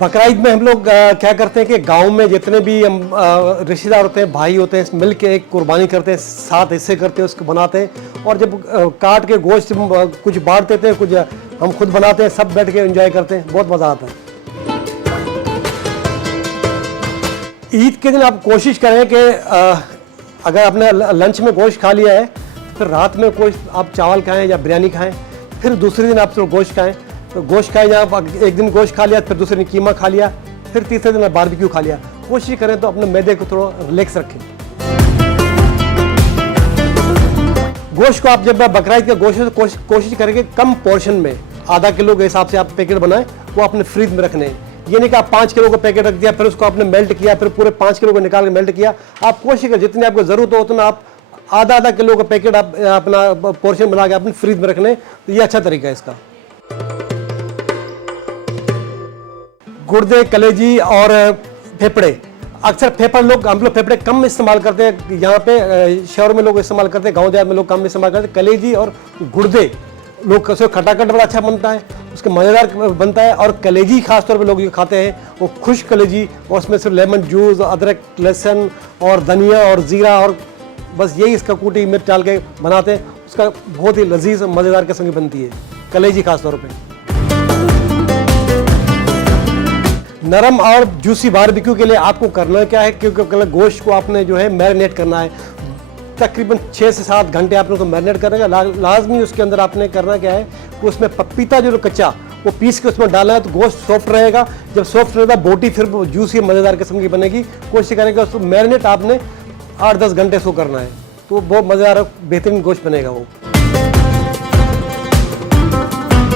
बकरा ईद में हम लोग क्या करते हैं कि गांव में जितने भी हम रिश्तेदार होते हैं, भाई होते हैं, मिल के एक कुर्बानी करते हैं, 7 हिस्से करते हैं, उसको बनाते हैं और जब काट के गोश्त कुछ बांट देते हैं, कुछ हम खुद बनाते हैं, सब बैठ के एंजॉय करते हैं, बहुत मज़ा आता है। ईद के दिन आप कोशिश करें कि अगर आपने लंच में गोश्त खा लिया है फिर रात में कोई आप चावल खाएं या बिरयानी खाएं, फिर दूसरे दिन आप गोश्त खाएं, तो गोश्त खाएं या एक दिन गोश्त खा लिया, फिर दूसरे दिन कीमा खा लिया, फिर तीसरे दिन बारबेक्यू खा लिया। कोशिश करें तो अपने मैदे को थोड़ा रिलैक्स रखें। गोश्त को आप जब बकरा ईद के गोश्त कोशिश करेंगे कम पोर्शन में, आधा किलो के हिसाब से आप पैकेट बनाएं, वो अपने फ्रिज में रखने। ये नहीं कि आप 5 किलो का पैकेट रख दिया, फिर उसको आपने मेल्ट किया, फिर पूरे 5 किलो को निकाल के मेल्ट किया। आप कोशिश करें जितनी आपको ज़रूरत हो उतना आप आधा किलो का पैकेट आप अपना पोर्शन बना के अपने फ्रिज में रखने, तो ये अच्छा तरीका है इसका। गुर्दे, कलेजी और फेफड़े, अक्सर हम लोग फेफड़े कम इस्तेमाल करते हैं, यहाँ पे शहरों में लोग इस्तेमाल करते हैं, गाँव देहात में लोग कम इस्तेमाल करते हैं। कलेजी और गुर्दे लोग खटाखट बड़ा अच्छा बनता है, उसके मज़ेदार बनता है। और कलेजी खासतौर पे लोग जो खाते हैं वो खुश्क कलेजी, और उसमें सिर्फ लेमन जूस, अदरक, लहसुन और धनिया और ज़ीरा और बस यही इसका कूटी मिर्च डाल के बनाते हैं, उसका बहुत ही लजीज और मज़ेदार किस्म की बनती है कलेजी खासतौर पे। नरम और जूसी बारबेक्यू के लिए आपको करना क्या है, क्योंकि गोश्त को आपने जो है मैरिनेट करना है, तकरीबन 6 से 7 घंटे आपने उसको मैरिनेट करना है। लाजमी उसके अंदर आपने करना क्या है कि उसमें पपीता जो कच्चा वो पीस के उसमें डालना है, तो गोश्त सॉफ्ट रहेगा। जब सॉफ्ट रहेगा बोटी फिर जूसी मज़ेदार किस्म की बनेगी। कोशिश करेंगे उसको मैरिनेट आपने 8-10 घंटे सो करना है, तो बहुत मज़ेदार बेहतरीन गोश्त बनेगा वो।